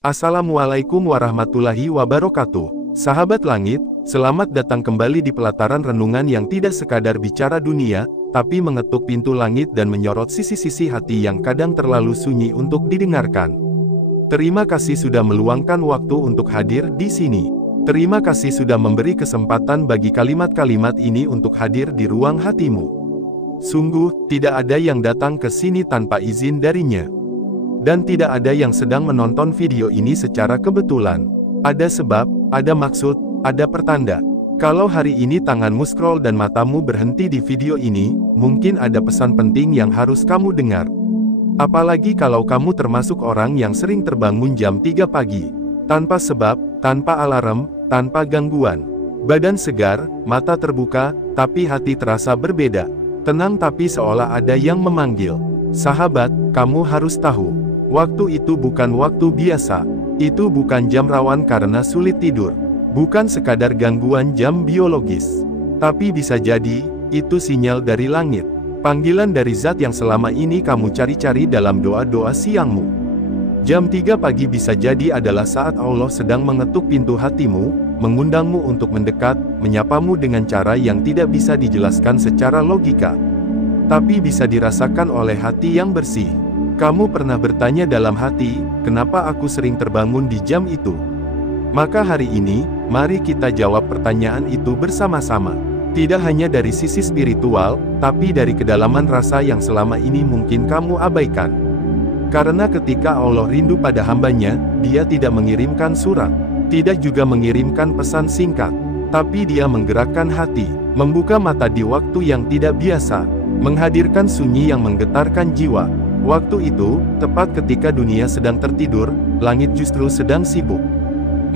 Assalamualaikum warahmatullahi wabarakatuh. Sahabat langit, selamat datang kembali di pelataran renungan yang tidak sekadar bicara dunia, tapi mengetuk pintu langit dan menyorot sisi-sisi hati yang kadang terlalu sunyi untuk didengarkan. Terima kasih sudah meluangkan waktu untuk hadir di sini. Terima kasih sudah memberi kesempatan bagi kalimat-kalimat ini untuk hadir di ruang hatimu. Sungguh, tidak ada yang datang ke sini tanpa izin darinya. Dan tidak ada yang sedang menonton video ini secara kebetulan. Ada sebab, ada maksud, ada pertanda. Kalau hari ini tanganmu scroll dan matamu berhenti di video ini, mungkin ada pesan penting yang harus kamu dengar. Apalagi kalau kamu termasuk orang yang sering terbangun jam 3 pagi. Tanpa sebab, tanpa alarm, tanpa gangguan. Badan segar, mata terbuka, tapi hati terasa berbeda. Tenang tapi seolah ada yang memanggil. Sahabat, kamu harus tahu. Waktu itu bukan waktu biasa. Itu bukan jam rawan karena sulit tidur. Bukan sekadar gangguan jam biologis. Tapi bisa jadi, itu sinyal dari langit. Panggilan dari zat yang selama ini kamu cari-cari dalam doa-doa siangmu. Jam 3 pagi bisa jadi adalah saat Allah sedang mengetuk pintu hatimu, mengundangmu untuk mendekat, menyapamu dengan cara yang tidak bisa dijelaskan secara logika. Tapi bisa dirasakan oleh hati yang bersih. Kamu pernah bertanya dalam hati, kenapa aku sering terbangun di jam itu? Maka hari ini, mari kita jawab pertanyaan itu bersama-sama. Tidak hanya dari sisi spiritual, tapi dari kedalaman rasa yang selama ini mungkin kamu abaikan. Karena ketika Allah rindu pada hambanya, Dia tidak mengirimkan surat, tidak juga mengirimkan pesan singkat, tapi Dia menggerakkan hati, membuka mata di waktu yang tidak biasa, menghadirkan sunyi yang menggetarkan jiwa. Waktu itu, tepat ketika dunia sedang tertidur, langit justru sedang sibuk.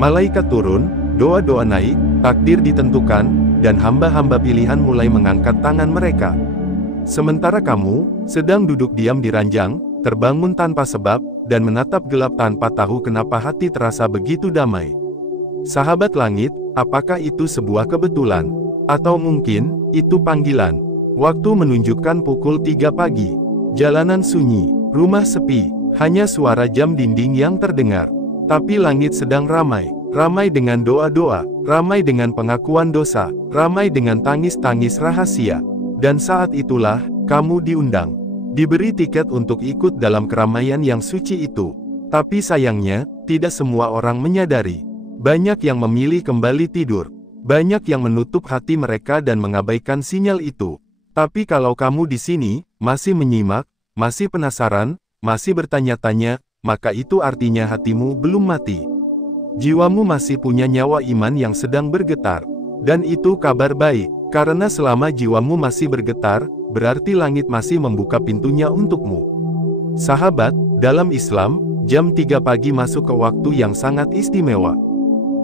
Malaikat turun, doa-doa naik, takdir ditentukan, dan hamba-hamba pilihan mulai mengangkat tangan mereka. Sementara kamu, sedang duduk diam di ranjang, terbangun tanpa sebab, dan menatap gelap tanpa tahu kenapa hati terasa begitu damai. Sahabat langit, apakah itu sebuah kebetulan? Atau mungkin, itu panggilan? Waktu menunjukkan pukul 3 pagi. Jalanan sunyi, rumah sepi, hanya suara jam dinding yang terdengar. Tapi langit sedang ramai, ramai dengan doa-doa, ramai dengan pengakuan dosa, ramai dengan tangis-tangis rahasia. Dan saat itulah, kamu diundang. Diberi tiket untuk ikut dalam keramaian yang suci itu. Tapi sayangnya, tidak semua orang menyadari. Banyak yang memilih kembali tidur. Banyak yang menutup hati mereka dan mengabaikan sinyal itu. Tapi kalau kamu di sini, masih menyimak, masih penasaran, masih bertanya-tanya, maka itu artinya hatimu belum mati. Jiwamu masih punya nyawa iman yang sedang bergetar. Dan itu kabar baik, karena selama jiwamu masih bergetar, berarti langit masih membuka pintunya untukmu. Sahabat, dalam Islam, jam 3 pagi masuk ke waktu yang sangat istimewa.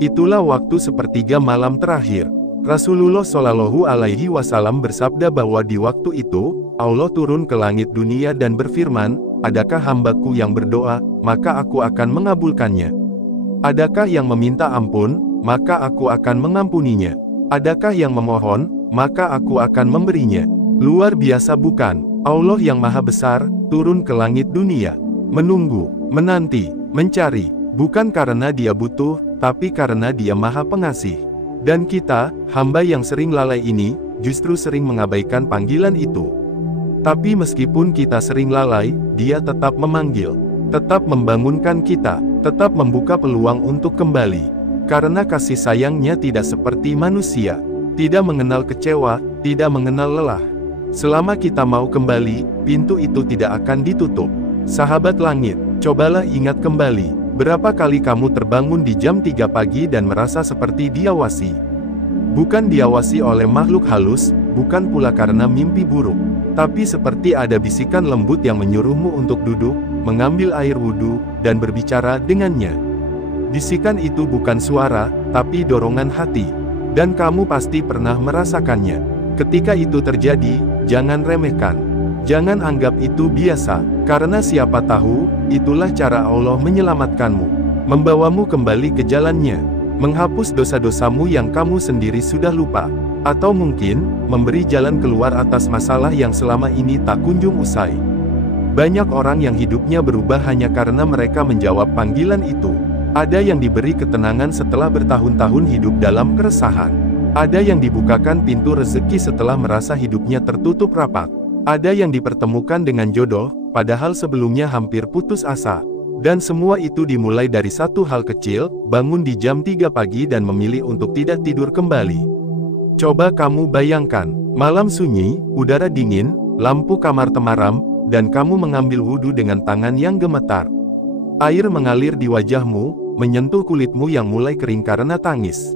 Itulah waktu sepertiga malam terakhir. Rasulullah Shallallahu Alaihi Wasallam bersabda bahwa di waktu itu, Allah turun ke langit dunia dan berfirman, adakah hambaku yang berdoa, maka aku akan mengabulkannya. Adakah yang meminta ampun, maka aku akan mengampuninya. Adakah yang memohon, maka aku akan memberinya. Luar biasa bukan? Allah yang maha besar, turun ke langit dunia. Menunggu, menanti, mencari, bukan karena Dia butuh, tapi karena Dia maha pengasih. Dan kita, hamba yang sering lalai ini, justru sering mengabaikan panggilan itu. Tapi meskipun kita sering lalai, Dia tetap memanggil, tetap membangunkan kita, tetap membuka peluang untuk kembali. Karena kasih sayangnya tidak seperti manusia, tidak mengenal kecewa, tidak mengenal lelah. Selama kita mau kembali, pintu itu tidak akan ditutup. Sahabat langit, cobalah ingat kembali. Berapa kali kamu terbangun di jam 3 pagi dan merasa seperti diawasi? Bukan diawasi oleh makhluk halus, bukan pula karena mimpi buruk. Tapi seperti ada bisikan lembut yang menyuruhmu untuk duduk, mengambil air wudhu, dan berbicara dengannya. Bisikan itu bukan suara, tapi dorongan hati. Dan kamu pasti pernah merasakannya. Ketika itu terjadi, jangan remehkan. Jangan anggap itu biasa, karena siapa tahu, itulah cara Allah menyelamatkanmu, membawamu kembali ke jalannya, menghapus dosa-dosamu yang kamu sendiri sudah lupa, atau mungkin, memberi jalan keluar atas masalah yang selama ini tak kunjung usai. Banyak orang yang hidupnya berubah hanya karena mereka menjawab panggilan itu. Ada yang diberi ketenangan setelah bertahun-tahun hidup dalam keresahan. Ada yang dibukakan pintu rezeki setelah merasa hidupnya tertutup rapat. Ada yang dipertemukan dengan jodoh, padahal sebelumnya hampir putus asa. Dan semua itu dimulai dari satu hal kecil, bangun di jam 3 pagi dan memilih untuk tidak tidur kembali. Coba kamu bayangkan, malam sunyi, udara dingin, lampu kamar temaram, dan kamu mengambil wudhu dengan tangan yang gemetar. Air mengalir di wajahmu, menyentuh kulitmu yang mulai kering karena tangis.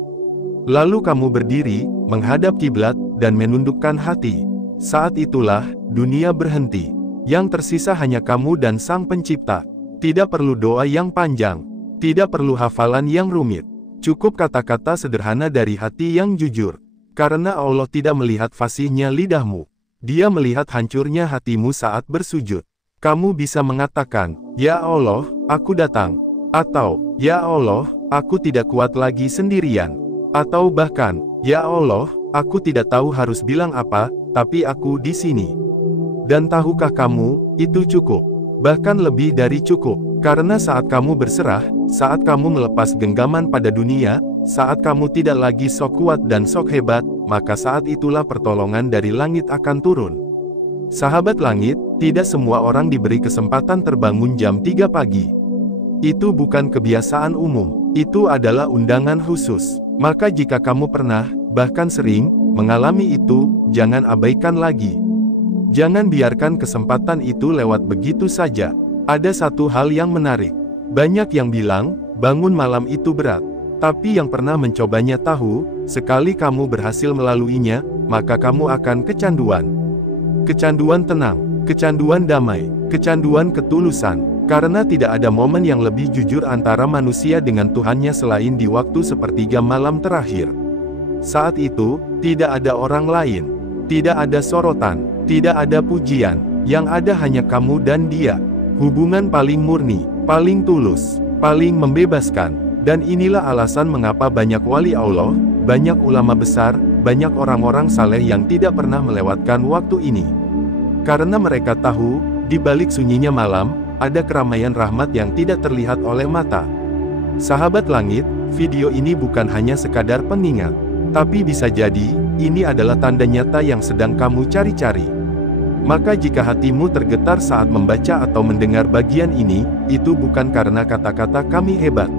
Lalu kamu berdiri, menghadap kiblat, dan menundukkan hati. Saat itulah, dunia berhenti. Yang tersisa hanya kamu dan Sang Pencipta. Tidak perlu doa yang panjang. Tidak perlu hafalan yang rumit. Cukup kata-kata sederhana dari hati yang jujur. Karena Allah tidak melihat fasihnya lidahmu. Dia melihat hancurnya hatimu saat bersujud. Kamu bisa mengatakan, "Ya Allah, aku datang." Atau, "Ya Allah, aku tidak kuat lagi sendirian." Atau bahkan, "Ya Allah, aku tidak tahu harus bilang apa, tapi aku di sini." Dan tahukah kamu, itu cukup. Bahkan lebih dari cukup. Karena saat kamu berserah, saat kamu melepas genggaman pada dunia, saat kamu tidak lagi sok kuat dan sok hebat, maka saat itulah pertolongan dari langit akan turun. Sahabat langit, tidak semua orang diberi kesempatan terbangun jam 3 pagi. Itu bukan kebiasaan umum, itu adalah undangan khusus. Maka jika kamu pernah, bahkan sering, mengalami itu, jangan abaikan lagi. Jangan biarkan kesempatan itu lewat begitu saja. Ada satu hal yang menarik. Banyak yang bilang, bangun malam itu berat. Tapi yang pernah mencobanya tahu, sekali kamu berhasil melaluinya, maka kamu akan kecanduan. Kecanduan tenang, kecanduan damai, kecanduan ketulusan. Karena tidak ada momen yang lebih jujur antara manusia dengan Tuhannya selain di waktu sepertiga malam terakhir. Saat itu, tidak ada orang lain. Tidak ada sorotan, tidak ada pujian. Yang ada hanya kamu dan Dia. Hubungan paling murni, paling tulus, paling membebaskan. Dan inilah alasan mengapa banyak wali Allah, banyak ulama besar, banyak orang-orang saleh yang tidak pernah melewatkan waktu ini. Karena mereka tahu, di balik sunyinya malam, ada keramaian rahmat yang tidak terlihat oleh mata. Sahabat langit, video ini bukan hanya sekadar pengingat. Tapi bisa jadi, ini adalah tanda nyata yang sedang kamu cari-cari. Maka jika hatimu tergetar saat membaca atau mendengar bagian ini, itu bukan karena kata-kata kami hebat.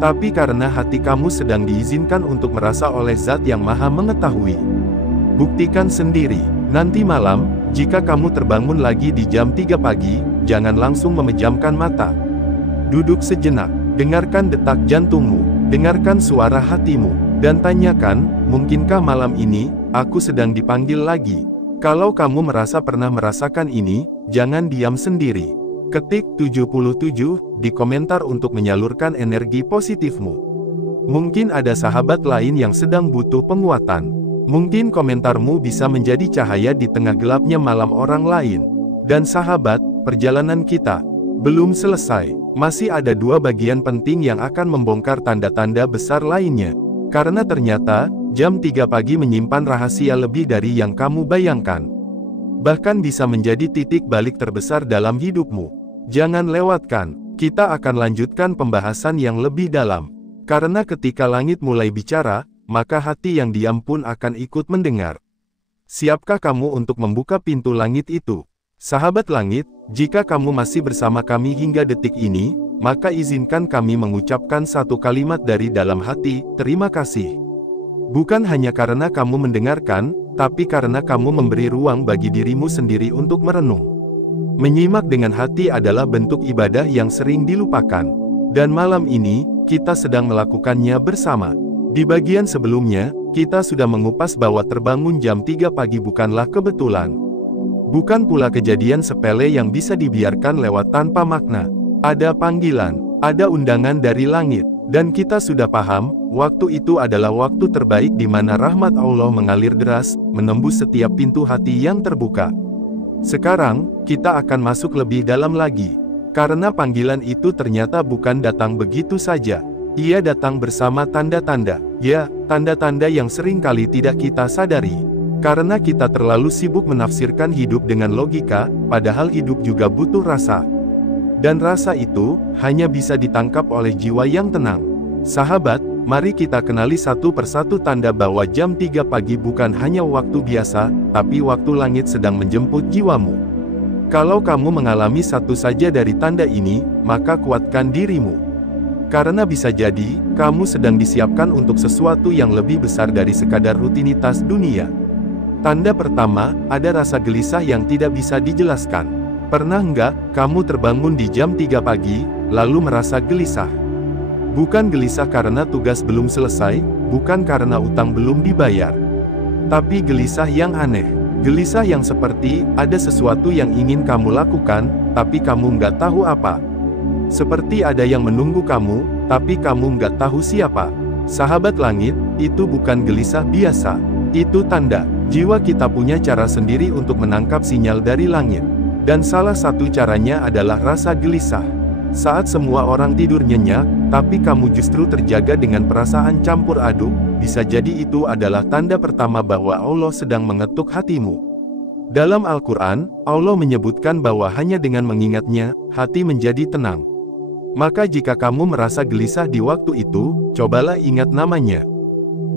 Tapi karena hati kamu sedang diizinkan untuk merasa oleh Zat yang Maha Mengetahui. Buktikan sendiri, nanti malam, jika kamu terbangun lagi di jam 3 pagi, jangan langsung memejamkan mata. Duduk sejenak, dengarkan detak jantungmu, dengarkan suara hatimu, dan tanyakan, mungkinkah malam ini, aku sedang dipanggil lagi? Kalau kamu merasa pernah merasakan ini, jangan diam sendiri. Ketik 77 di komentar untuk menyalurkan energi positifmu. Mungkin ada sahabat lain yang sedang butuh penguatan. Mungkin komentarmu bisa menjadi cahaya di tengah gelapnya malam orang lain. Dan sahabat, perjalanan kita belum selesai. Masih ada 2 bagian penting yang akan membongkar tanda-tanda besar lainnya. Karena ternyata, jam 3 pagi menyimpan rahasia lebih dari yang kamu bayangkan. Bahkan bisa menjadi titik balik terbesar dalam hidupmu. Jangan lewatkan, kita akan lanjutkan pembahasan yang lebih dalam. Karena ketika langit mulai bicara, maka hati yang diam pun akan ikut mendengar. Siapkah kamu untuk membuka pintu langit itu? Sahabat langit, jika kamu masih bersama kami hingga detik ini, maka izinkan kami mengucapkan satu kalimat dari dalam hati, terima kasih. Bukan hanya karena kamu mendengarkan, tapi karena kamu memberi ruang bagi dirimu sendiri untuk merenung. Menyimak dengan hati adalah bentuk ibadah yang sering dilupakan. Dan malam ini, kita sedang melakukannya bersama. Di bagian sebelumnya, kita sudah mengupas bahwa terbangun jam 3 pagi bukanlah kebetulan. Bukan pula kejadian sepele yang bisa dibiarkan lewat tanpa makna. Ada panggilan, ada undangan dari langit. Dan kita sudah paham, waktu itu adalah waktu terbaik di mana rahmat Allah mengalir deras, menembus setiap pintu hati yang terbuka. Sekarang, kita akan masuk lebih dalam lagi. Karena panggilan itu ternyata bukan datang begitu saja. Ia datang bersama tanda-tanda. Ya, tanda-tanda yang sering kali tidak kita sadari. Karena kita terlalu sibuk menafsirkan hidup dengan logika, padahal hidup juga butuh rasa. Dan rasa itu hanya bisa ditangkap oleh jiwa yang tenang. Sahabat, mari kita kenali satu persatu tanda bahwa jam 3 pagi bukan hanya waktu biasa, tapi waktu langit sedang menjemput jiwamu. Kalau kamu mengalami satu saja dari tanda ini, maka kuatkan dirimu. Karena bisa jadi, kamu sedang disiapkan untuk sesuatu yang lebih besar dari sekadar rutinitas dunia. Tanda pertama, ada rasa gelisah yang tidak bisa dijelaskan. Pernah nggak, kamu terbangun di jam 3 pagi, lalu merasa gelisah? Bukan gelisah karena tugas belum selesai, bukan karena utang belum dibayar. Tapi gelisah yang aneh. Gelisah yang seperti, ada sesuatu yang ingin kamu lakukan, tapi kamu nggak tahu apa. Seperti ada yang menunggu kamu, tapi kamu nggak tahu siapa. Sahabat langit, itu bukan gelisah biasa. Itu tanda. Jiwa kita punya cara sendiri untuk menangkap sinyal dari langit. Dan salah satu caranya adalah rasa gelisah. Saat semua orang tidur nyenyak, tapi kamu justru terjaga dengan perasaan campur aduk, bisa jadi itu adalah tanda pertama bahwa Allah sedang mengetuk hatimu. Dalam Al-Quran, Allah menyebutkan bahwa hanya dengan mengingatnya, hati menjadi tenang. Maka jika kamu merasa gelisah di waktu itu, cobalah ingat namanya.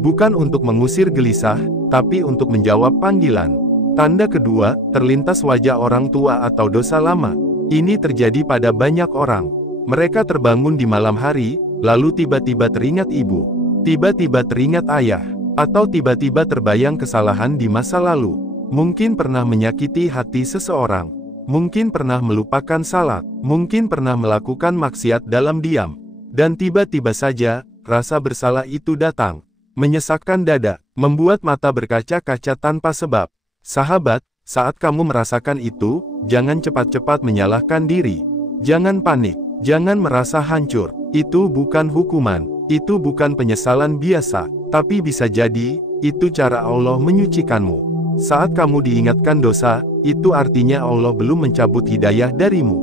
Bukan untuk mengusir gelisah, tapi untuk menjawab panggilan. Tanda kedua, terlintas wajah orang tua atau dosa lama. Ini terjadi pada banyak orang. Mereka terbangun di malam hari, lalu tiba-tiba teringat ibu, tiba-tiba teringat ayah, atau tiba-tiba terbayang kesalahan di masa lalu. Mungkin pernah menyakiti hati seseorang. Mungkin pernah melupakan salat, mungkin pernah melakukan maksiat dalam diam. Dan tiba-tiba saja, rasa bersalah itu datang. Menyesakkan dada, membuat mata berkaca-kaca tanpa sebab. Sahabat, saat kamu merasakan itu, jangan cepat-cepat menyalahkan diri. Jangan panik, jangan merasa hancur. Itu bukan hukuman, itu bukan penyesalan biasa. Tapi bisa jadi, itu cara Allah menyucikanmu. Saat kamu diingatkan dosa, itu artinya Allah belum mencabut hidayah darimu.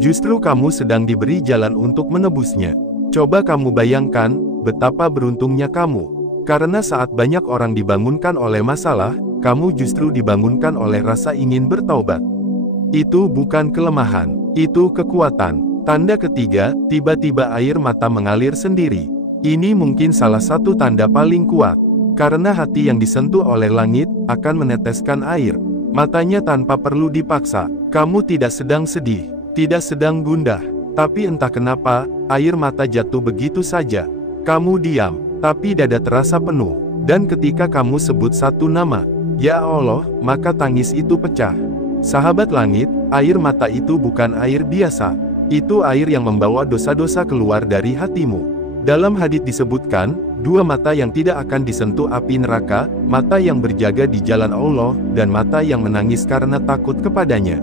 Justru kamu sedang diberi jalan untuk menebusnya. Coba kamu bayangkan, betapa beruntungnya kamu. Karena saat banyak orang dibangunkan oleh masalah, kamu justru dibangunkan oleh rasa ingin bertaubat. Itu bukan kelemahan, itu kekuatan. Tanda ketiga, tiba-tiba air mata mengalir sendiri. Ini mungkin salah satu tanda paling kuat. Karena hati yang disentuh oleh langit, akan meneteskan air. Matanya tanpa perlu dipaksa. Kamu tidak sedang sedih, tidak sedang gundah. Tapi entah kenapa, air mata jatuh begitu saja. Kamu diam, tapi dada terasa penuh. Dan ketika kamu sebut satu nama, ya Allah, maka tangis itu pecah. Sahabat langit, air mata itu bukan air biasa. Itu air yang membawa dosa-dosa keluar dari hatimu. Dalam hadits disebutkan, dua mata yang tidak akan disentuh api neraka, mata yang berjaga di jalan Allah, dan mata yang menangis karena takut kepadanya.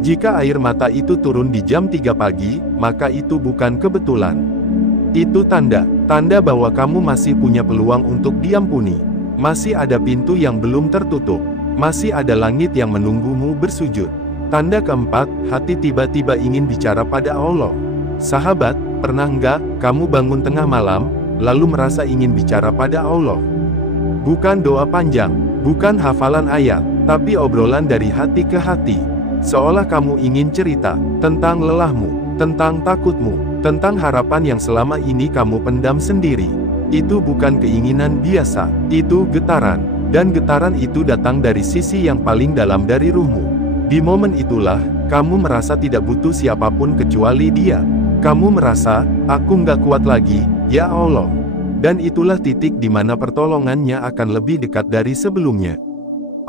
Jika air mata itu turun di jam 3 pagi, maka itu bukan kebetulan. Itu tanda bahwa kamu masih punya peluang untuk diampuni. Masih ada pintu yang belum tertutup. Masih ada langit yang menunggumu bersujud. Tanda keempat, hati tiba-tiba ingin bicara pada Allah. Sahabat, pernah nggak kamu bangun tengah malam, lalu merasa ingin bicara pada Allah? Bukan doa panjang, bukan hafalan ayat, tapi obrolan dari hati ke hati. Seolah kamu ingin cerita tentang lelahmu, tentang takutmu, tentang harapan yang selama ini kamu pendam sendiri. Itu bukan keinginan biasa, itu getaran. Dan getaran itu datang dari sisi yang paling dalam dari ruhmu. Di momen itulah, kamu merasa tidak butuh siapapun kecuali Dia. Kamu merasa, aku nggak kuat lagi, ya Allah. Dan itulah titik di mana pertolongannya akan lebih dekat dari sebelumnya.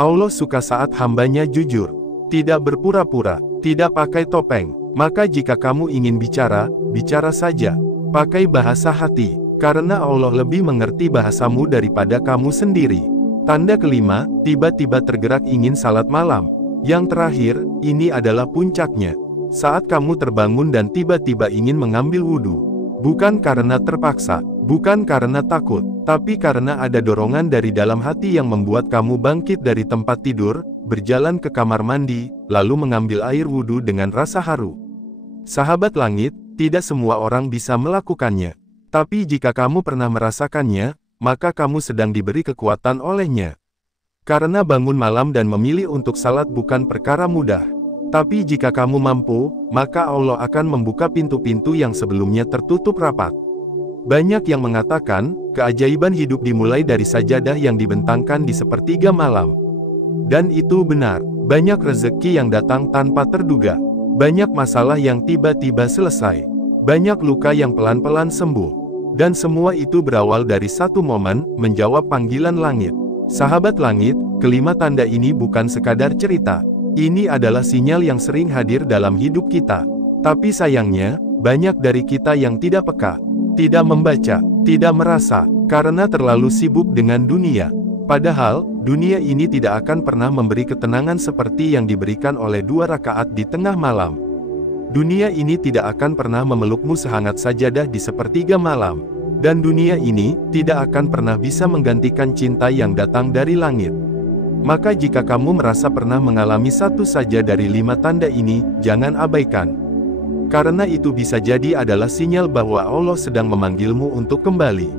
Allah suka saat hambanya jujur. Tidak berpura-pura, tidak pakai topeng. Maka jika kamu ingin bicara, bicara saja. Pakai bahasa hati, karena Allah lebih mengerti bahasamu daripada kamu sendiri. Tanda kelima, tiba-tiba tergerak ingin salat malam. Yang terakhir, ini adalah puncaknya. Saat kamu terbangun dan tiba-tiba ingin mengambil wudhu. Bukan karena terpaksa, bukan karena takut, tapi karena ada dorongan dari dalam hati yang membuat kamu bangkit dari tempat tidur, berjalan ke kamar mandi, lalu mengambil air wudhu dengan rasa haru. Sahabat langit, tidak semua orang bisa melakukannya. Tapi jika kamu pernah merasakannya, maka kamu sedang diberi kekuatan olehnya. Karena bangun malam dan memilih untuk salat bukan perkara mudah. Tapi jika kamu mampu, maka Allah akan membuka pintu-pintu yang sebelumnya tertutup rapat. Banyak yang mengatakan, keajaiban hidup dimulai dari sajadah yang dibentangkan di sepertiga malam. Dan itu benar, banyak rezeki yang datang tanpa terduga. Banyak masalah yang tiba-tiba selesai. Banyak luka yang pelan-pelan sembuh. Dan semua itu berawal dari satu momen, menjawab panggilan langit. Sahabat langit, kelima tanda ini bukan sekadar cerita. Ini adalah sinyal yang sering hadir dalam hidup kita. Tapi sayangnya, banyak dari kita yang tidak peka, tidak membaca, tidak merasa, karena terlalu sibuk dengan dunia. Padahal, dunia ini tidak akan pernah memberi ketenangan seperti yang diberikan oleh 2 rakaat di tengah malam. Dunia ini tidak akan pernah memelukmu sehangat sajadah di sepertiga malam. Dan dunia ini tidak akan pernah bisa menggantikan cinta yang datang dari langit. Maka jika kamu merasa pernah mengalami satu saja dari 5 tanda ini, jangan abaikan. Karena itu bisa jadi adalah sinyal bahwa Allah sedang memanggilmu untuk kembali.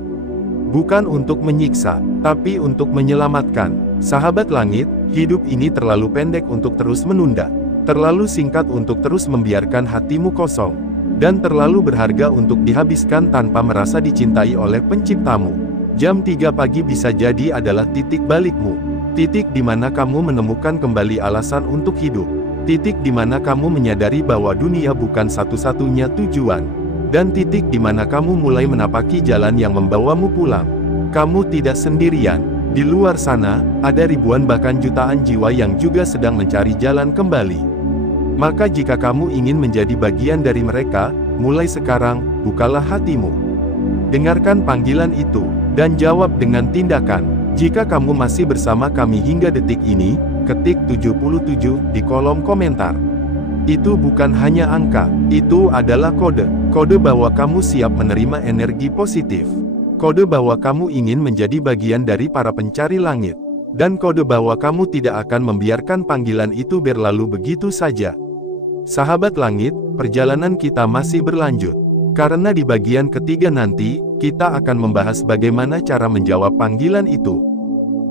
Bukan untuk menyiksa, tapi untuk menyelamatkan. Sahabat langit, hidup ini terlalu pendek untuk terus menunda. Terlalu singkat untuk terus membiarkan hatimu kosong. Dan terlalu berharga untuk dihabiskan tanpa merasa dicintai oleh penciptamu. Jam 3 pagi bisa jadi adalah titik balikmu. Titik di mana kamu menemukan kembali alasan untuk hidup. Titik di mana kamu menyadari bahwa dunia bukan satu-satunya tujuan. Dan titik di mana kamu mulai menapaki jalan yang membawamu pulang. Kamu tidak sendirian. Di luar sana, ada ribuan bahkan jutaan jiwa yang juga sedang mencari jalan kembali. Maka jika kamu ingin menjadi bagian dari mereka, mulai sekarang, bukalah hatimu. Dengarkan panggilan itu, dan jawab dengan tindakan. Jika kamu masih bersama kami hingga detik ini, ketik 77 di kolom komentar. Itu bukan hanya angka, itu adalah kode. Kode bahwa kamu siap menerima energi positif. Kode bahwa kamu ingin menjadi bagian dari para pencari langit. Dan kode bahwa kamu tidak akan membiarkan panggilan itu berlalu begitu saja. Sahabat langit, perjalanan kita masih berlanjut. Karena di bagian ketiga nanti, kita akan membahas bagaimana cara menjawab panggilan itu.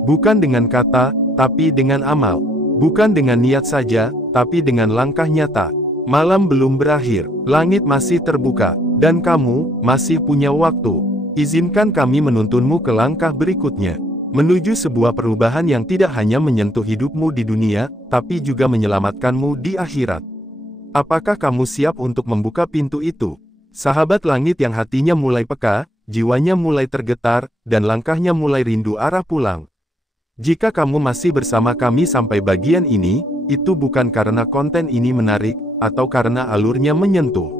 Bukan dengan kata, tapi dengan amal. Bukan dengan niat saja, tapi dengan langkah nyata. Malam belum berakhir, langit masih terbuka, dan kamu masih punya waktu. Izinkan kami menuntunmu ke langkah berikutnya. Menuju sebuah perubahan yang tidak hanya menyentuh hidupmu di dunia, tapi juga menyelamatkanmu di akhirat. Apakah kamu siap untuk membuka pintu itu? Sahabat langit yang hatinya mulai peka, jiwanya mulai tergetar, dan langkahnya mulai rindu arah pulang. Jika kamu masih bersama kami sampai bagian ini, itu bukan karena konten ini menarik, atau karena alurnya menyentuh.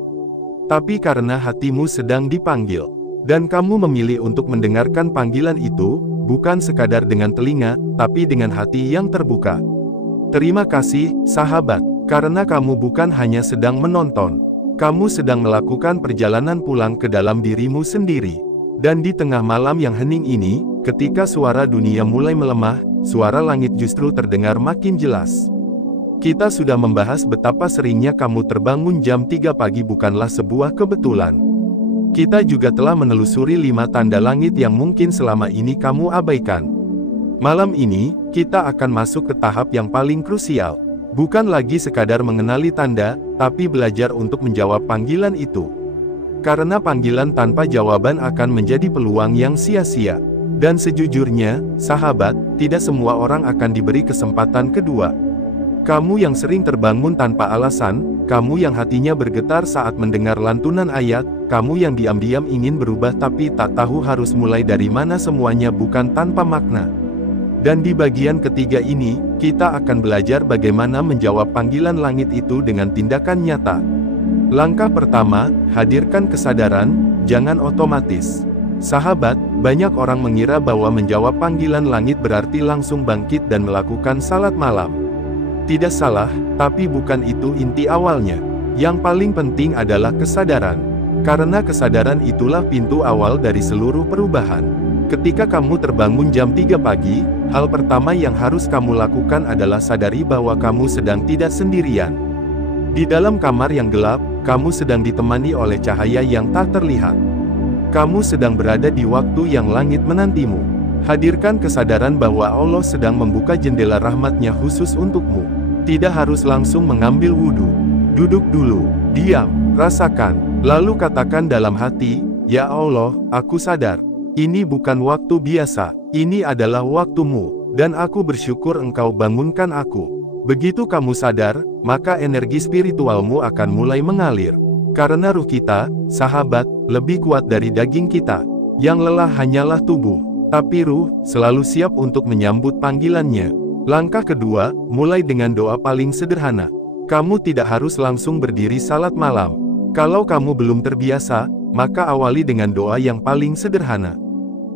Tapi karena hatimu sedang dipanggil. Dan kamu memilih untuk mendengarkan panggilan itu, bukan sekadar dengan telinga, tapi dengan hati yang terbuka. Terima kasih, sahabat. Karena kamu bukan hanya sedang menonton, kamu sedang melakukan perjalanan pulang ke dalam dirimu sendiri. Dan di tengah malam yang hening ini, ketika suara dunia mulai melemah, suara langit justru terdengar makin jelas. Kita sudah membahas betapa seringnya kamu terbangun jam 3 pagi bukanlah sebuah kebetulan. Kita juga telah menelusuri 5 tanda langit yang mungkin selama ini kamu abaikan. Malam ini, kita akan masuk ke tahap yang paling krusial. Bukan lagi sekadar mengenali tanda, tapi belajar untuk menjawab panggilan itu. Karena panggilan tanpa jawaban akan menjadi peluang yang sia-sia. Dan sejujurnya, sahabat, tidak semua orang akan diberi kesempatan kedua. Kamu yang sering terbangun tanpa alasan, kamu yang hatinya bergetar saat mendengar lantunan ayat, kamu yang diam-diam ingin berubah tapi tak tahu harus mulai dari mana, semuanya bukan tanpa makna. Dan di bagian ketiga ini, kita akan belajar bagaimana menjawab panggilan langit itu dengan tindakan nyata. Langkah pertama, hadirkan kesadaran, jangan otomatis. Sahabat, banyak orang mengira bahwa menjawab panggilan langit berarti langsung bangkit dan melakukan salat malam. Tidak salah, tapi bukan itu inti awalnya. Yang paling penting adalah kesadaran. Karena kesadaran itulah pintu awal dari seluruh perubahan. Ketika kamu terbangun jam 3 pagi, hal pertama yang harus kamu lakukan adalah sadari bahwa kamu sedang tidak sendirian. Di dalam kamar yang gelap, kamu sedang ditemani oleh cahaya yang tak terlihat. Kamu sedang berada di waktu yang langit menantimu. Hadirkan kesadaran bahwa Allah sedang membuka jendela rahmatnya khusus untukmu. Tidak harus langsung mengambil wudhu. Duduk dulu, diam, rasakan, lalu katakan dalam hati, "Ya Allah, aku sadar. Ini bukan waktu biasa, ini adalah waktumu, dan aku bersyukur Engkau bangunkan aku." Begitu kamu sadar, maka energi spiritualmu akan mulai mengalir. Karena ruh kita, sahabat, lebih kuat dari daging kita. Yang lelah hanyalah tubuh, tapi ruh selalu siap untuk menyambut panggilannya. Langkah kedua, mulai dengan doa paling sederhana. Kamu tidak harus langsung berdiri salat malam. Kalau kamu belum terbiasa, maka awali dengan doa yang paling sederhana.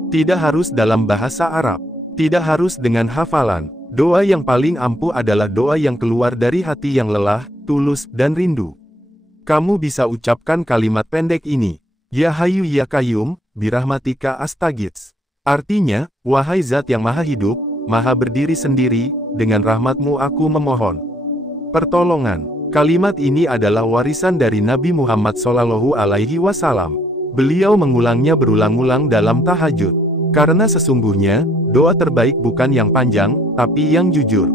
Tidak harus dalam bahasa Arab. Tidak harus dengan hafalan. Doa yang paling ampuh adalah doa yang keluar dari hati yang lelah, tulus, dan rindu. Kamu bisa ucapkan kalimat pendek ini. Ya Hayyu Ya Qayyum, birahmatika astaghits. Artinya, wahai Zat yang Maha Hidup, Maha berdiri sendiri, dengan rahmatmu aku memohon pertolongan. Kalimat ini adalah warisan dari Nabi Muhammad SAW. Beliau mengulangnya berulang-ulang dalam tahajud. Karena sesungguhnya, doa terbaik bukan yang panjang, tapi yang jujur.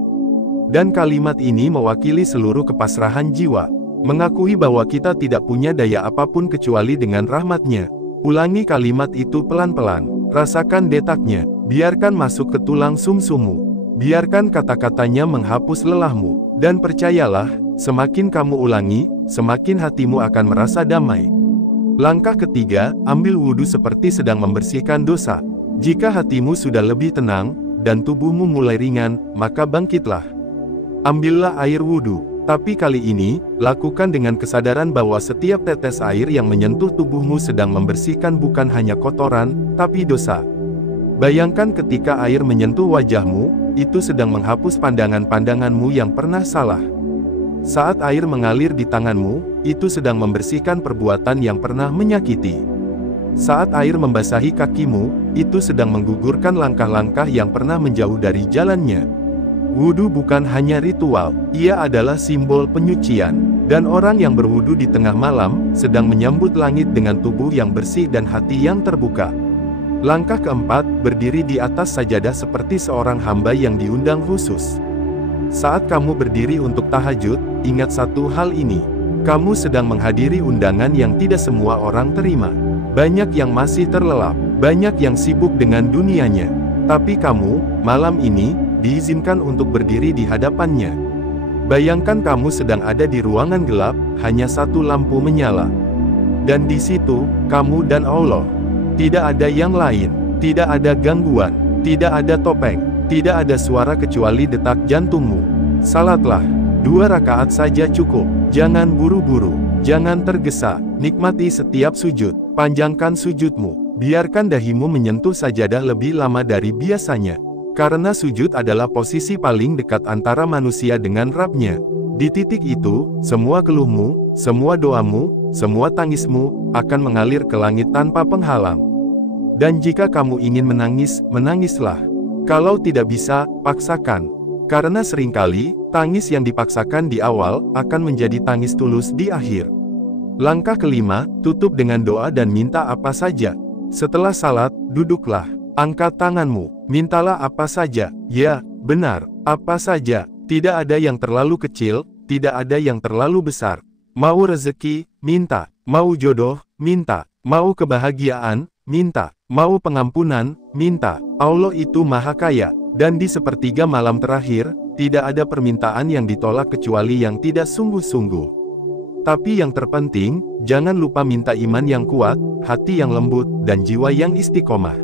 Dan kalimat ini mewakili seluruh kepasrahan jiwa. Mengakui bahwa kita tidak punya daya apapun kecuali dengan rahmatnya. Ulangi kalimat itu pelan-pelan. Rasakan detaknya. Biarkan masuk ke tulang sumsummu. Biarkan kata-katanya menghapus lelahmu. Dan percayalah, semakin kamu ulangi, semakin hatimu akan merasa damai. Langkah ketiga, ambil wudhu seperti sedang membersihkan dosa. Jika hatimu sudah lebih tenang, dan tubuhmu mulai ringan, maka bangkitlah. Ambillah air wudhu. Tapi kali ini, lakukan dengan kesadaran bahwa setiap tetes air yang menyentuh tubuhmu sedang membersihkan bukan hanya kotoran, tapi dosa. Bayangkan ketika air menyentuh wajahmu, itu sedang menghapus pandangan-pandanganmu yang pernah salah. Saat air mengalir di tanganmu, itu sedang membersihkan perbuatan yang pernah menyakiti. Saat air membasahi kakimu, itu sedang menggugurkan langkah-langkah yang pernah menjauh dari jalannya. Wudhu bukan hanya ritual, ia adalah simbol penyucian. Dan orang yang berwudhu di tengah malam, sedang menyambut langit dengan tubuh yang bersih dan hati yang terbuka. Langkah keempat, berdiri di atas sajadah seperti seorang hamba yang diundang khusus. Saat kamu berdiri untuk tahajud, ingat satu hal ini. Kamu sedang menghadiri undangan yang tidak semua orang terima. Banyak yang masih terlelap, banyak yang sibuk dengan dunianya. Tapi kamu, malam ini, diizinkan untuk berdiri di hadapannya. Bayangkan kamu sedang ada di ruangan gelap, hanya satu lampu menyala. Dan di situ, kamu dan Allah. Tidak ada yang lain, tidak ada gangguan, tidak ada topeng, tidak ada suara kecuali detak jantungmu. Salatlah, 2 rakaat saja cukup, jangan buru-buru, jangan tergesa, nikmati setiap sujud, panjangkan sujudmu, biarkan dahimu menyentuh sajadah lebih lama dari biasanya. Karena sujud adalah posisi paling dekat antara manusia dengan Rabb-Nya. Di titik itu, semua keluhmu, semua doamu, semua tangismu, akan mengalir ke langit tanpa penghalang. Dan jika kamu ingin menangis, menangislah. Kalau tidak bisa, paksakan. Karena seringkali, tangis yang dipaksakan di awal, akan menjadi tangis tulus di akhir. Langkah kelima, tutup dengan doa dan minta apa saja. Setelah salat, duduklah. Angkat tanganmu, mintalah apa saja. Ya, benar, apa saja. Tidak ada yang terlalu kecil, tidak ada yang terlalu besar. Mau rezeki, minta. Mau jodoh, minta. Mau kebahagiaan, minta. Mau pengampunan, minta. Allah itu Maha Kaya. Dan di sepertiga malam terakhir, tidak ada permintaan yang ditolak kecuali yang tidak sungguh-sungguh. Tapi yang terpenting, jangan lupa minta iman yang kuat, hati yang lembut, dan jiwa yang istiqomah.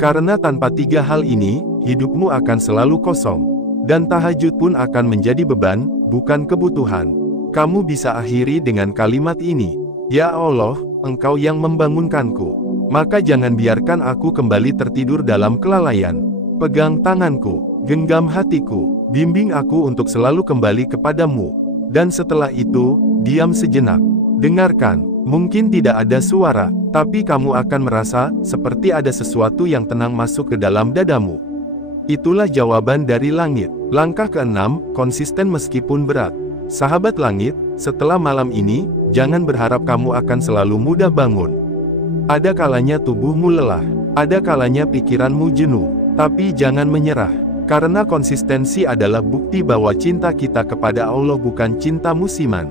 Karena tanpa 3 hal ini, hidupmu akan selalu kosong. Dan tahajud pun akan menjadi beban, bukan kebutuhan. Kamu bisa akhiri dengan kalimat ini. Ya Allah, Engkau yang membangunkanku. Maka jangan biarkan aku kembali tertidur dalam kelalaian. Pegang tanganku, genggam hatiku, bimbing aku untuk selalu kembali kepadamu. Dan setelah itu, diam sejenak. Dengarkan, mungkin tidak ada suara, tapi kamu akan merasa seperti ada sesuatu yang tenang masuk ke dalam dadamu. Itulah jawaban dari langit. Langkah ke-6, konsisten meskipun berat. Sahabat langit, setelah malam ini, jangan berharap kamu akan selalu mudah bangun. Ada kalanya tubuhmu lelah, ada kalanya pikiranmu jenuh, tapi jangan menyerah. Karena konsistensi adalah bukti bahwa cinta kita kepada Allah bukan cinta musiman.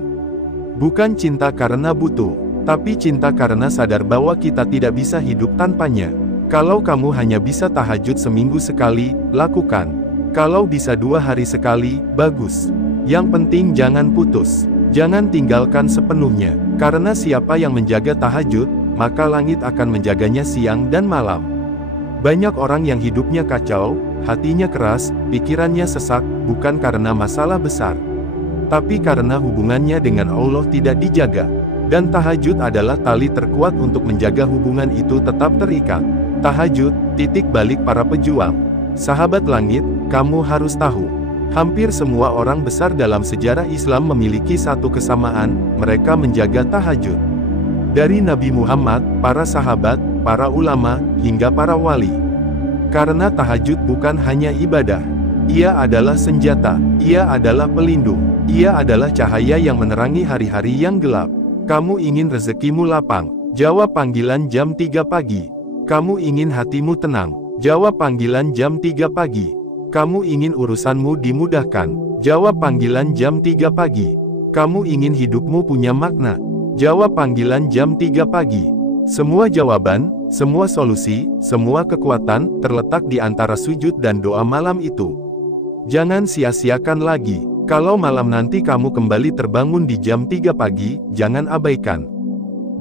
Bukan cinta karena butuh, tapi cinta karena sadar bahwa kita tidak bisa hidup tanpanya. Kalau kamu hanya bisa tahajud seminggu sekali, lakukan. Kalau bisa 2 hari sekali, bagus. Yang penting jangan putus. Jangan tinggalkan sepenuhnya. Karena siapa yang menjaga tahajud, maka langit akan menjaganya siang dan malam. Banyak orang yang hidupnya kacau, hatinya keras, pikirannya sesak, bukan karena masalah besar, tapi karena hubungannya dengan Allah tidak dijaga. Dan tahajud adalah tali terkuat untuk menjaga hubungan itu tetap terikat. Tahajud, titik balik para pejuang. Sahabat langit, kamu harus tahu. Hampir semua orang besar dalam sejarah Islam memiliki satu kesamaan, mereka menjaga tahajud. Dari Nabi Muhammad, para sahabat, para ulama, hingga para wali. Karena tahajud bukan hanya ibadah. Ia adalah senjata, ia adalah pelindung, ia adalah cahaya yang menerangi hari-hari yang gelap. Kamu ingin rezekimu lapang, jawab panggilan jam 3 pagi. Kamu ingin hatimu tenang, jawab panggilan jam 3 pagi. Kamu ingin urusanmu dimudahkan, jawab panggilan jam 3 pagi. Kamu ingin hidupmu punya makna, jawab panggilan jam 3 pagi. Semua jawaban, semua solusi, semua kekuatan, terletak di antara sujud dan doa malam itu. Jangan sia-siakan lagi. Kalau malam nanti kamu kembali terbangun di jam 3 pagi, jangan abaikan.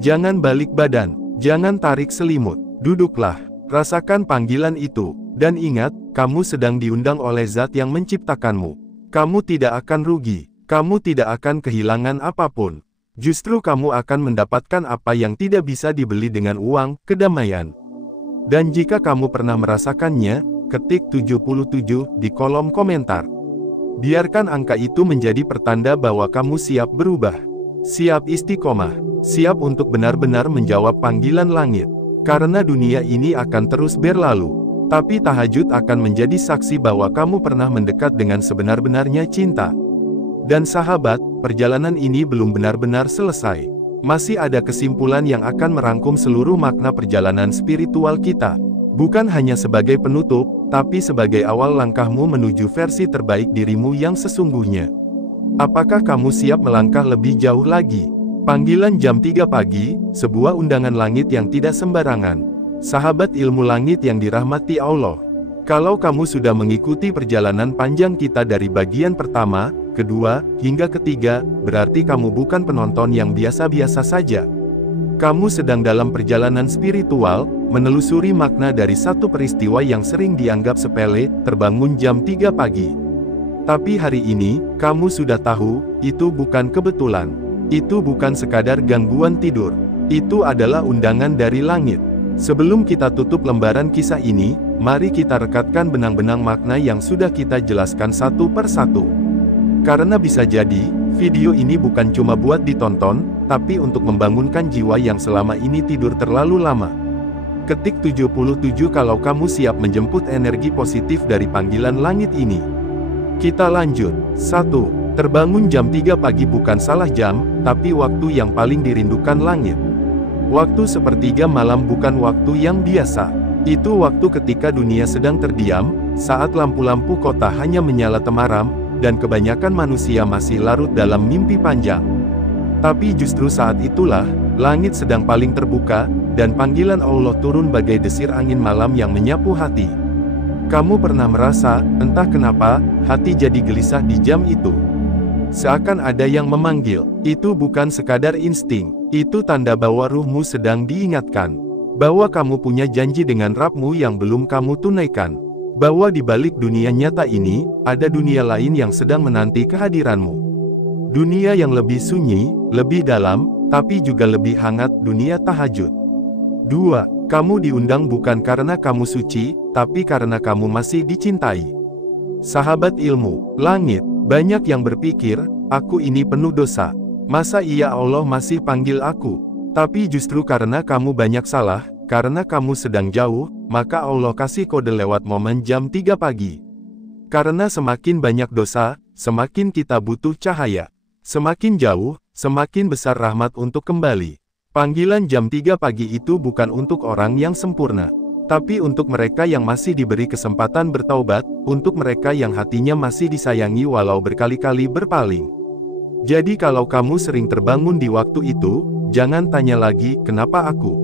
Jangan balik badan, jangan tarik selimut. Duduklah, rasakan panggilan itu, dan ingat, kamu sedang diundang oleh Zat yang menciptakanmu. Kamu tidak akan rugi, kamu tidak akan kehilangan apapun. Justru kamu akan mendapatkan apa yang tidak bisa dibeli dengan uang, kedamaian. Dan jika kamu pernah merasakannya, ketik 77 di kolom komentar. Biarkan angka itu menjadi pertanda bahwa kamu siap berubah. Siap istiqomah, siap untuk benar-benar menjawab panggilan langit. Karena dunia ini akan terus berlalu, tapi tahajud akan menjadi saksi bahwa kamu pernah mendekat dengan sebenar-benarnya cinta. Dan sahabat, perjalanan ini belum benar-benar selesai. Masih ada kesimpulan yang akan merangkum seluruh makna perjalanan spiritual kita. Bukan hanya sebagai penutup, tapi sebagai awal langkahmu menuju versi terbaik dirimu yang sesungguhnya. Apakah kamu siap melangkah lebih jauh lagi? Panggilan jam 3 pagi, sebuah undangan langit yang tidak sembarangan. Sahabat ilmu langit yang dirahmati Allah. Kalau kamu sudah mengikuti perjalanan panjang kita dari bagian pertama, kedua, hingga ketiga, berarti kamu bukan penonton yang biasa-biasa saja. Kamu sedang dalam perjalanan spiritual, menelusuri makna dari satu peristiwa yang sering dianggap sepele, terbangun jam 3 pagi. Tapi hari ini, kamu sudah tahu, itu bukan kebetulan. Itu bukan sekadar gangguan tidur. Itu adalah undangan dari langit. Sebelum kita tutup lembaran kisah ini, mari kita rekatkan benang-benang makna yang sudah kita jelaskan satu per satu. Karena bisa jadi, video ini bukan cuma buat ditonton, tapi untuk membangunkan jiwa yang selama ini tidur terlalu lama. Ketik 77 kalau kamu siap menjemput energi positif dari panggilan langit ini. Kita lanjut. 1. Terbangun jam 3 pagi bukan salah jam, tapi waktu yang paling dirindukan langit. Waktu sepertiga malam bukan waktu yang biasa. Itu waktu ketika dunia sedang terdiam, saat lampu-lampu kota hanya menyala temaram, dan kebanyakan manusia masih larut dalam mimpi panjang. Tapi justru saat itulah, langit sedang paling terbuka, dan panggilan Allah turun bagai desir angin malam yang menyapu hati. Kamu pernah merasa, entah kenapa, hati jadi gelisah di jam itu. Seakan ada yang memanggil. Itu bukan sekadar insting, itu tanda bahwa ruhmu sedang diingatkan. Bahwa kamu punya janji dengan Rabbmu yang belum kamu tunaikan. Bahwa di balik dunia nyata ini, ada dunia lain yang sedang menanti kehadiranmu. Dunia yang lebih sunyi, lebih dalam, tapi juga lebih hangat, dunia tahajud. 2. Kamu diundang bukan karena kamu suci, tapi karena kamu masih dicintai. Sahabat ilmu, langit. Banyak yang berpikir, aku ini penuh dosa. Masa iya Allah masih panggil aku? Tapi justru karena kamu banyak salah, karena kamu sedang jauh, maka Allah kasih kode lewat momen jam 3 pagi. Karena semakin banyak dosa, semakin kita butuh cahaya. Semakin jauh, semakin besar rahmat untuk kembali. Panggilan jam 3 pagi itu bukan untuk orang yang sempurna. Tapi untuk mereka yang masih diberi kesempatan bertaubat, untuk mereka yang hatinya masih disayangi walau berkali-kali berpaling. Jadi kalau kamu sering terbangun di waktu itu, jangan tanya lagi, kenapa aku?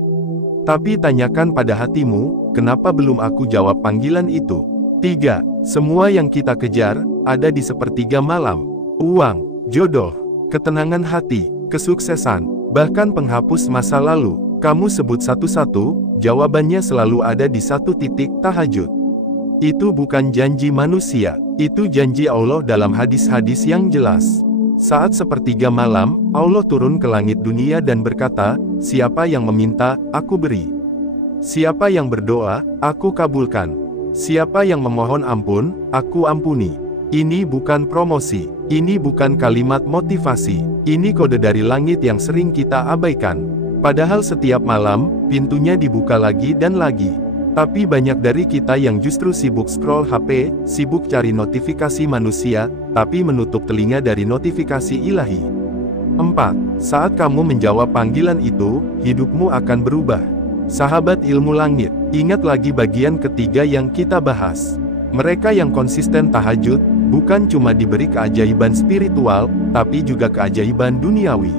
Tapi tanyakan pada hatimu, kenapa belum aku jawab panggilan itu? 3. Semua yang kita kejar, ada di sepertiga malam. Uang, jodoh, ketenangan hati, kesuksesan, bahkan penghapus masa lalu. Kamu sebut satu-satu, jawabannya selalu ada di satu titik, tahajud. Itu bukan janji manusia, itu janji Allah dalam hadis-hadis yang jelas. Saat sepertiga malam, Allah turun ke langit dunia dan berkata, siapa yang meminta, aku beri. Siapa yang berdoa, aku kabulkan. Siapa yang memohon ampun, aku ampuni. Ini bukan promosi, ini bukan kalimat motivasi, ini kode dari langit yang sering kita abaikan. Padahal setiap malam, pintunya dibuka lagi dan lagi. Tapi banyak dari kita yang justru sibuk scroll HP, sibuk cari notifikasi manusia, tapi menutup telinga dari notifikasi ilahi. 4. Saat kamu menjawab panggilan itu, hidupmu akan berubah. Sahabat ilmu langit, ingat lagi bagian ketiga yang kita bahas. Mereka yang konsisten tahajud, bukan cuma diberi keajaiban spiritual, tapi juga keajaiban duniawi.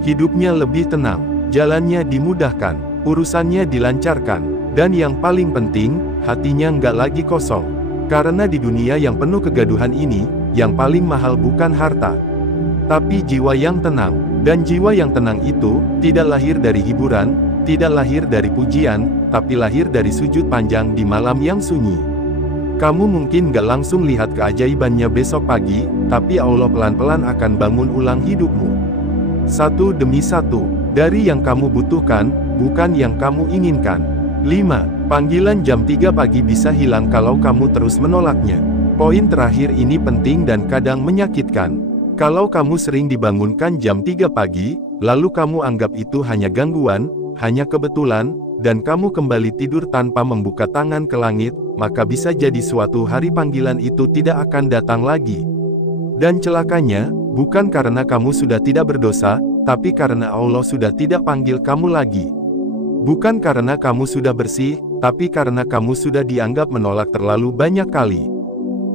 Hidupnya lebih tenang. Jalannya dimudahkan, urusannya dilancarkan, dan yang paling penting, hatinya nggak lagi kosong. Karena di dunia yang penuh kegaduhan ini, yang paling mahal bukan harta, tapi jiwa yang tenang. Dan jiwa yang tenang itu, tidak lahir dari hiburan, tidak lahir dari pujian, tapi lahir dari sujud panjang di malam yang sunyi. Kamu mungkin nggak langsung lihat keajaibannya besok pagi, tapi Allah pelan-pelan akan bangun ulang hidupmu. Satu demi satu. Dari yang kamu butuhkan, bukan yang kamu inginkan. 5. Panggilan jam 3 pagi bisa hilang kalau kamu terus menolaknya. Poin terakhir ini penting dan kadang menyakitkan. Kalau kamu sering dibangunkan jam 3 pagi, lalu kamu anggap itu hanya gangguan, hanya kebetulan, dan kamu kembali tidur tanpa membuka tangan ke langit, maka bisa jadi suatu hari panggilan itu tidak akan datang lagi. Dan celakanya, bukan karena kamu sudah tidak berdosa, tapi karena Allah sudah tidak panggil kamu lagi. Bukan karena kamu sudah bersih, tapi karena kamu sudah dianggap menolak terlalu banyak kali.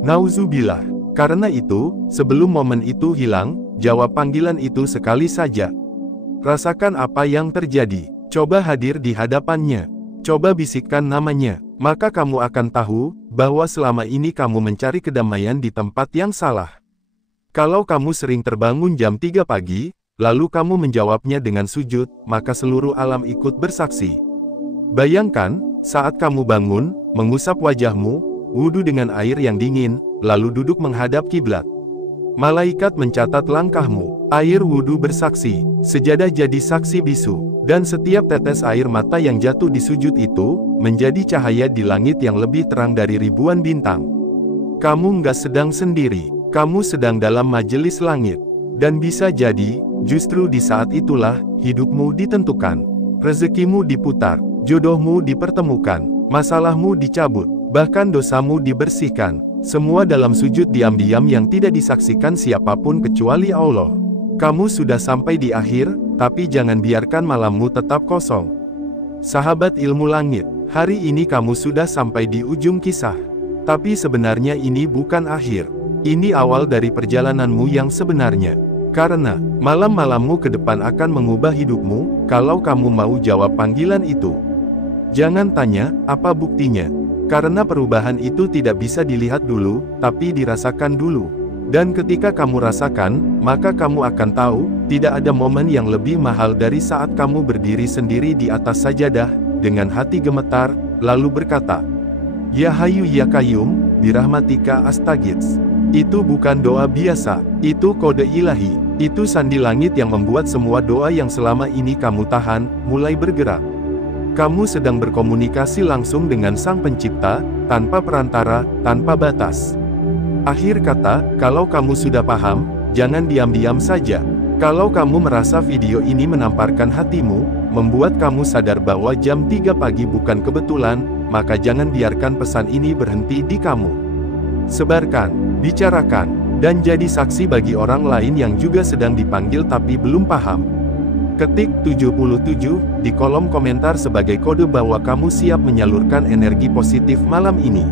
Nauzubillah. Karena itu, sebelum momen itu hilang, jawab panggilan itu sekali saja. Rasakan apa yang terjadi. Coba hadir di hadapannya. Coba bisikkan namanya. Maka kamu akan tahu, bahwa selama ini kamu mencari kedamaian di tempat yang salah. Kalau kamu sering terbangun jam 3 pagi, lalu kamu menjawabnya dengan sujud, maka seluruh alam ikut bersaksi. Bayangkan, saat kamu bangun, mengusap wajahmu, wudu dengan air yang dingin, lalu duduk menghadap kiblat. Malaikat mencatat langkahmu, air wudu bersaksi, sejadah jadi saksi bisu, dan setiap tetes air mata yang jatuh di sujud itu, menjadi cahaya di langit yang lebih terang dari ribuan bintang. Kamu nggak sedang sendiri, kamu sedang dalam majelis langit. Dan bisa jadi, justru di saat itulah, hidupmu ditentukan. Rezekimu diputar, jodohmu dipertemukan, masalahmu dicabut, bahkan dosamu dibersihkan. Semua dalam sujud diam-diam yang tidak disaksikan siapapun kecuali Allah. Kamu sudah sampai di akhir, tapi jangan biarkan malammu tetap kosong. Sahabat ilmu langit, hari ini kamu sudah sampai di ujung kisah. Tapi sebenarnya ini bukan akhir. Ini awal dari perjalananmu yang sebenarnya. Karena, malam-malammu ke depan akan mengubah hidupmu, kalau kamu mau jawab panggilan itu. Jangan tanya, apa buktinya? Karena perubahan itu tidak bisa dilihat dulu, tapi dirasakan dulu. Dan ketika kamu rasakan, maka kamu akan tahu, tidak ada momen yang lebih mahal dari saat kamu berdiri sendiri di atas sajadah, dengan hati gemetar, lalu berkata, Ya Hayyu Ya Qayyum, birahmatika astaghits. Itu bukan doa biasa, itu kode ilahi, itu sandi langit yang membuat semua doa yang selama ini kamu tahan, mulai bergerak. Kamu sedang berkomunikasi langsung dengan Sang Pencipta, tanpa perantara, tanpa batas. Akhir kata, kalau kamu sudah paham, jangan diam-diam saja. Kalau kamu merasa video ini menamparkan hatimu, membuat kamu sadar bahwa jam 3 pagi bukan kebetulan, maka jangan biarkan pesan ini berhenti di kamu. Sebarkan, bicarakan, dan jadi saksi bagi orang lain yang juga sedang dipanggil tapi belum paham. Ketik 77 di kolom komentar sebagai kode bahwa kamu siap menyalurkan energi positif malam ini.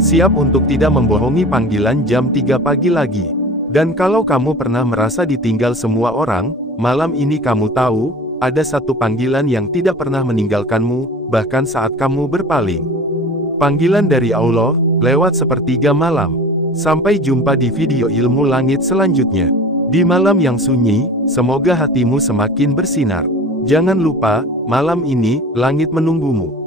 Siap untuk tidak membohongi panggilan jam 3 pagi lagi. Dan kalau kamu pernah merasa ditinggal semua orang, malam ini kamu tahu, ada satu panggilan yang tidak pernah meninggalkanmu, bahkan saat kamu berpaling. Panggilan dari Allah, lewat sepertiga malam. Sampai jumpa di video ilmu langit selanjutnya. Di malam yang sunyi, semoga hatimu semakin bersinar. Jangan lupa, malam ini, langit menunggumu.